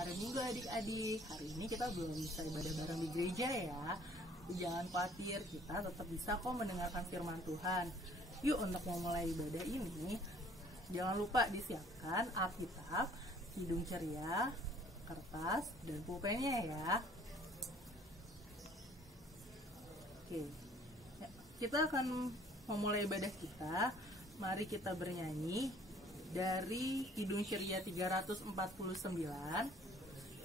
hari Minggu adik-adik. Hari ini kita belum bisa ibadah bareng di gereja ya. Tapi jangan khawatir, kita tetap bisa kok mendengarkan firman Tuhan. Yuk, untuk memulai ibadah ini, jangan lupa disiapkan Alkitab, hidung ceria, kertas, dan pulpennya ya. Oke, kita akan memulai ibadah kita. Mari kita bernyanyi dari Kidung Ceria 349,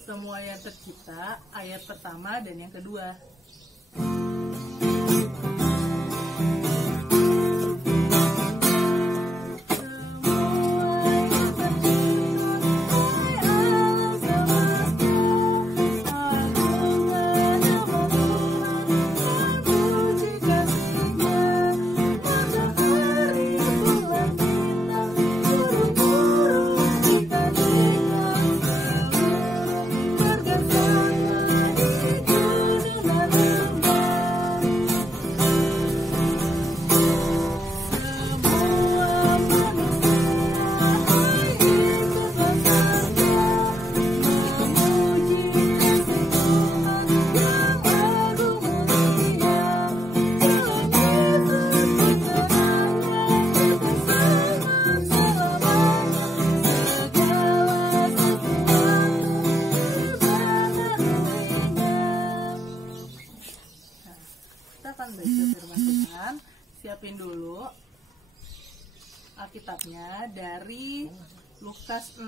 Semua yang Tercipta, ayat pertama dan yang kedua. Siapin dulu Alkitabnya dari Lukas 6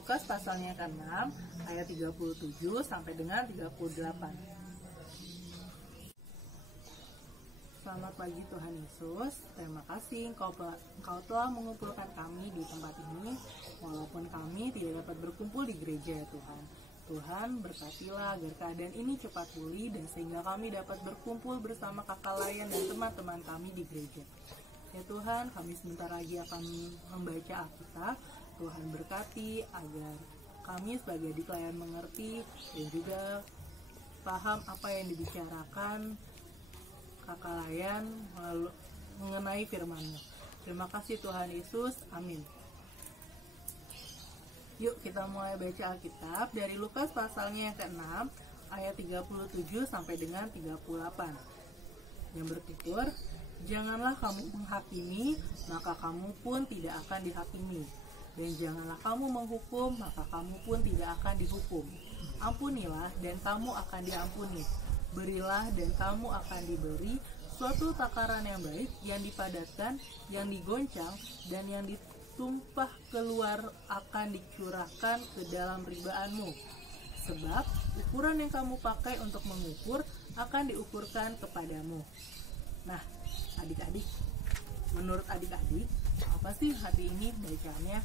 Lukas pasalnya ke-6 ayat 37 sampai dengan 38. Selamat pagi Tuhan Yesus, terima kasih Engkau telah mengumpulkan kami di tempat ini, walaupun kami tidak dapat berkumpul di gereja ya Tuhan. Tuhan berkatilah agar keadaan ini cepat pulih dan sehingga kami dapat berkumpul bersama kakak layan dan teman-teman kami di gereja. Ya Tuhan, kami sebentar lagi akan membaca Alkitab. Tuhan berkati agar kami sebagai adik layan mengerti dan juga paham apa yang dibicarakan kakak layan mengenai firman-Mu. Terima kasih Tuhan Yesus, amin. Yuk kita mulai baca Alkitab dari Lukas pasalnya yang ke-6 ayat 37 sampai dengan 38 yang bertutur, janganlah kamu menghakimi, maka kamu pun tidak akan dihakimi, dan janganlah kamu menghukum, maka kamu pun tidak akan dihukum. Ampunilah dan kamu akan diampuni, berilah dan kamu akan diberi. Suatu takaran yang baik, yang dipadatkan, yang digoncang, dan yang ditumpah keluar akan dicurahkan ke dalam ribaanmu. Sebab ukuran yang kamu pakai untuk mengukur akan diukurkan kepadamu. Nah, adik-adik, menurut adik-adik, apa sih hari ini bacaannya?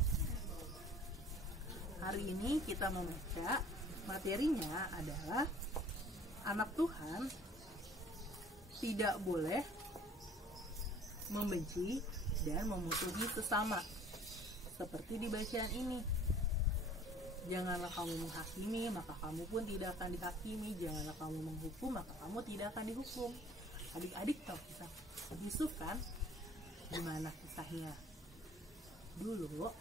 Hari ini kita membaca materinya adalah anak Tuhan tidak boleh membenci dan memusuhi sesama. Seperti di bacaan ini. Janganlah kamu menghakimi, maka kamu pun tidak akan dihakimi. Janganlah kamu menghukum, maka kamu tidak akan dihukum. Adik-adik tahu kisah Yusuf kan? Gimana kisahnya? Dulu,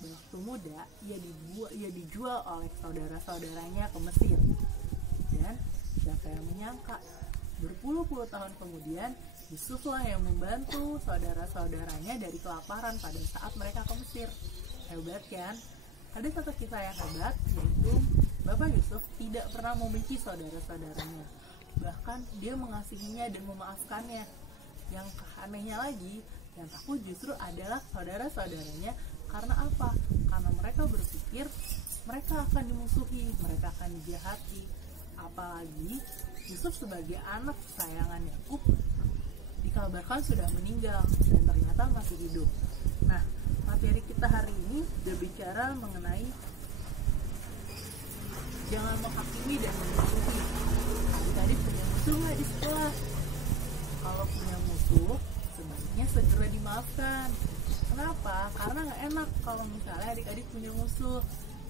waktu muda, ia dijual oleh saudara-saudaranya ke Mesir. Dan siapa yang menyangka? Berpuluh-puluh tahun kemudian, Yusuflah yang membantu saudara-saudaranya dari kelaparan pada saat mereka ke Mesir. Hebat kan? Ada satu kisah yang hebat, yaitu Bapak Yusuf tidak pernah membenci saudara-saudaranya. Bahkan dia mengasihinya dan memaafkannya. Yang anehnya lagi, yang takut justru adalah saudara-saudaranya. Karena apa? Karena mereka berpikir mereka akan dimusuhi, mereka akan dijahati. Apalagi Yusuf sebagai anak kesayangan Yakub dikabarkan sudah meninggal dan ternyata masih hidup. Nah, materi kita hari ini berbicara mengenai jangan menghakimi dan memusuhi. Adik-adik punya musuh nggak di sekolah? Kalau punya musuh, sebaiknya segera dimaafkan. Kenapa? Karena nggak enak kalau misalnya adik-adik punya musuh.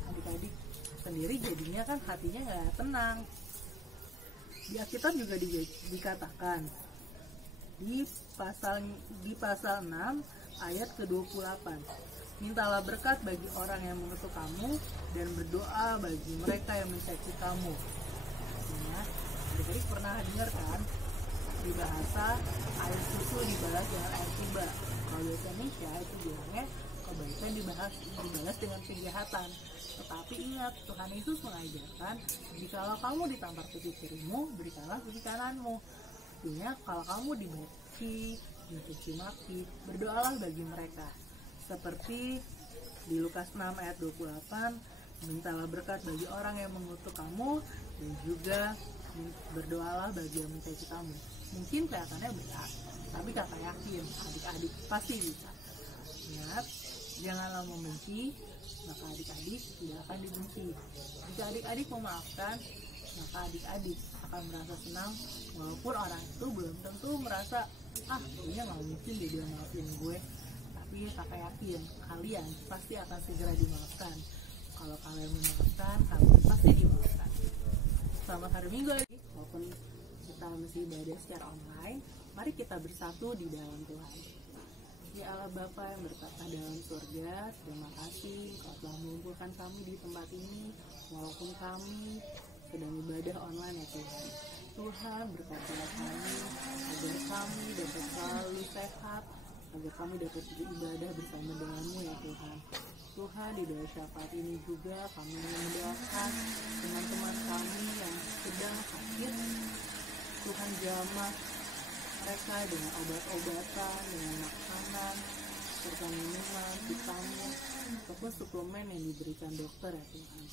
Adik-adik sendiri jadinya kan hatinya nggak tenang. Di Alkitab juga dikatakan di pasal 6 ayat ke-28. Mintalah berkat bagi orang yang mengutuk kamu dan berdoa bagi mereka yang mencaci kamu. Artinya, adik-adik pernah dengar kan peribahasa air susu dibalas dengan air tiba. Kalau bahasa Indonesia itu bilangnya kebaikan dibalas dengan kejahatan. Tetapi ingat, Tuhan Yesus mengajarkan, jikalau kamu ditampar pipi kirimu, berikanlah pipi kananmu. Artinya, kalau kamu dibenci, dicaci maki, berdoalah bagi mereka. Seperti di Lukas 6 ayat 28, mintalah berkat bagi orang yang mengutuk kamu dan juga berdoalah bagi yang mencaci kamu. Mungkin kelihatannya berat, tapi kakak yakin adik-adik pasti bisa. Ingat, janganlah membenci, maka adik-adik tidak akan dibenci. Jika adik-adik memaafkan, maka adik-adik akan merasa senang, walaupun orang itu belum tentu merasa, kayaknya nggak mungkin dia maafin gue. Tapi kakak yakin kalian pasti akan segera dimaafkan. Kalau kalian memaafkan, kalian pasti dimaafkan. Selamat hari Minggu, walaupun kita masih ibadah secara online, mari kita bersatu di dalam Tuhan. Ya Allah Bapa yang berkata dalam surga, terima kasih Engkau telah mengumpulkan kami di tempat ini, walaupun kami sedang ibadah online ya Tuhan. Tuhan berkatilah kami, agar kami dapat selalu sehat, agar kami dapat beribadah bersama denganmu ya Tuhan. Tuhan, di doa syafaat ini juga kami mendoakan teman-teman kami yang sedang sakit. Tuhan jamah mereka dengan obat-obatan, dengan makanan, serta minuman, vitamin, ataupun suplemen yang diberikan dokter ya Tuhan.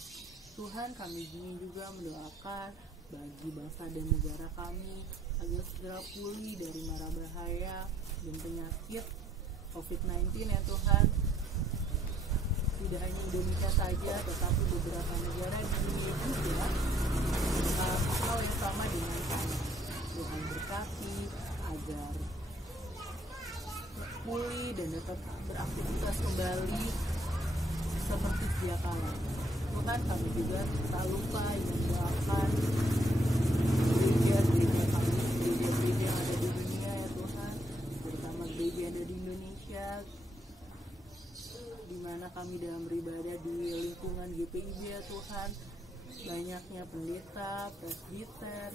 Tuhan, kami ingin juga mendoakan bagi bangsa dan negara kami agar segera pulih dari mara bahaya dan penyakit COVID-19 ya Tuhan. Tidak hanya Indonesia saja, tetapi beberapa negara di dunia juga mengalami hal yang sama dengan kami. Tuhan berkati agar pulih dan dapat beraktivitas kembali seperti sedia kala. Tuhan, kami juga tak lupa mendoakan gereja-gereja kami, gereja-gereja yang ada di dunia ya Tuhan, terutama gereja yang ada di Indonesia, di mana kami dalam beribadah di lingkungan GPIB ya Tuhan. Banyaknya pendeta, presbiter,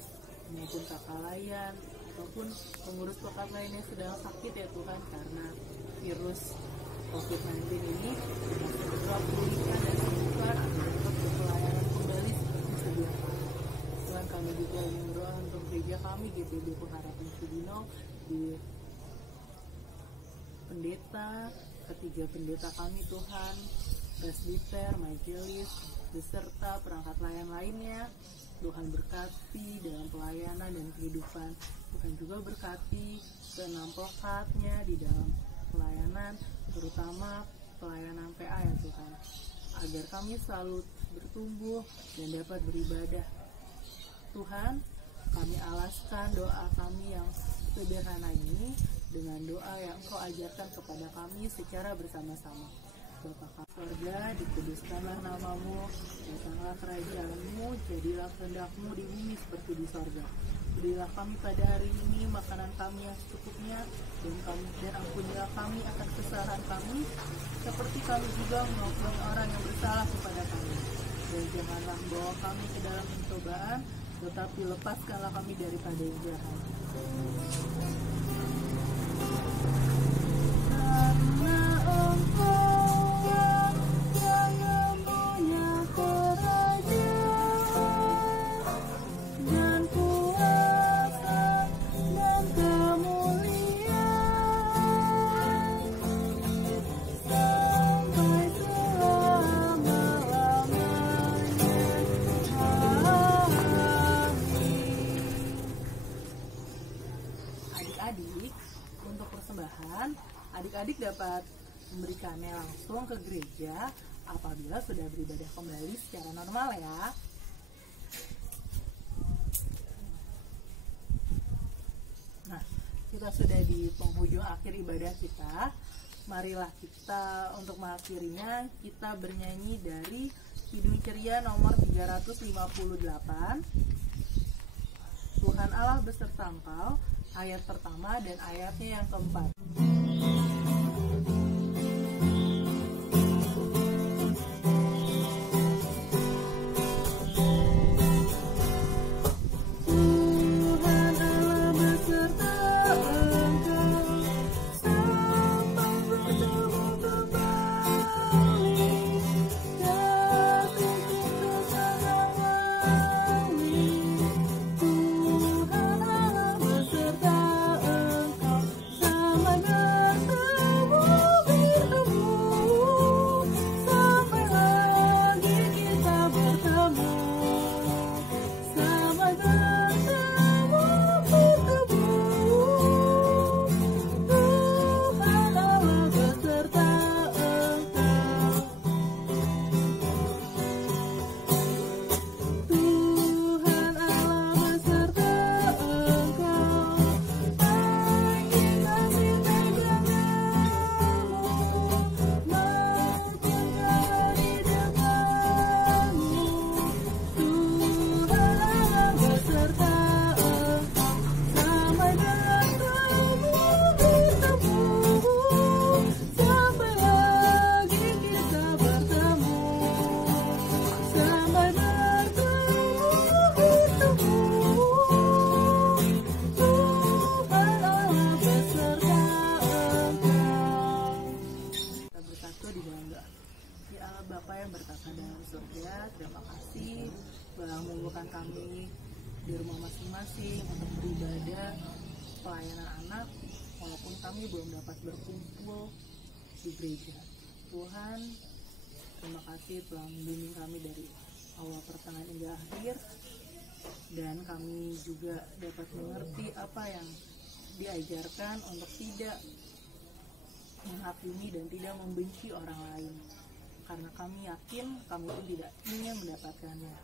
maupun kakak layan, ataupun pengurus pekat lainnya sedang sakit ya Tuhan, karena virus COVID-19 ini segera pulihkan dan sembuhkan agar dapat berpelayanan kembali seperti sedia kala. Tuhan, kami juga ingin berdoa untuk gereja kami GPIB Pengharapan Cibinong, di pendeta, ketiga pendeta kami Tuhan, presbiter, majelis, beserta perangkat layan lainnya. Tuhan berkati dalam pelayanan dan kehidupan. Tuhan juga berkati keenam pelekatnya di dalam pelayanan, terutama pelayanan PA ya Tuhan, agar kami selalu bertumbuh dan dapat beribadah. Tuhan, kami alaskan doa kami yang sederhana ini dengan doa yang Engkau ajarkan kepada kami secara bersama-sama. Bapa kami surga, dikuduskanlah namamu, datanglah kerajaanmu, jadilah kehendak-mu di bumi seperti di sorga. Berilah kami pada hari ini makanan kami yang secukupnya, dan ampunilah kami akan kesalahan kami, seperti kami juga mengampuni orang yang bersalah kepada kami. Dan janganlah membawa kami ke dalam pencobaan, tetapi lepaskanlah kami daripada yang jahat. Untuk persembahan, adik-adik dapat memberikannya langsung ke gereja apabila sudah beribadah kembali secara normal ya. Nah, kita sudah di penghujung akhir ibadah kita. Marilah kita untuk mengakhirinya, kita bernyanyi dari Kidung Ceria nomor 358. Tuhan Allah beserta engkau, ayat pertama dan ayatnya yang keempat. Bapa yang bertata dalam surga, terima kasih telah mengumpulkan kami di rumah masing-masing untuk beribadah pelayanan anak, walaupun kami belum dapat berkumpul di gereja. Tuhan, terima kasih telah membimbing kami dari awal pertengahan hingga akhir, dan kami juga dapat mengerti apa yang diajarkan untuk tidak menghakimi dan tidak membenci orang lain, karena kami yakin kami pun tidak ingin mendapatkannya.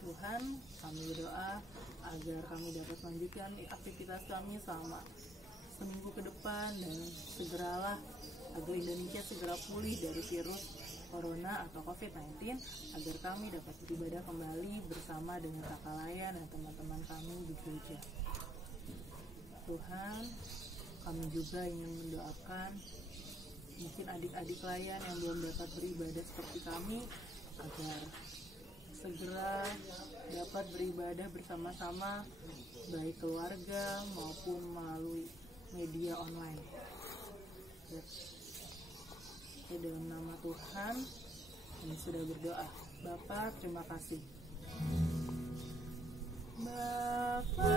Tuhan, kami berdoa agar kami dapat melanjutkan aktivitas kami selama seminggu ke depan, dan segeralah agar Indonesia segera pulih dari virus corona atau COVID-19, agar kami dapat beribadah kembali bersama dengan kakak layan dan teman-teman kami di gereja. Tuhan, kami juga ingin mendoakan mungkin adik-adik layan yang belum dapat beribadah seperti kami, agar segera dapat beribadah bersama-sama, baik keluarga maupun melalui media online. Dalam nama Tuhan kami sudah berdoa. Bapa, terima kasih. Bapa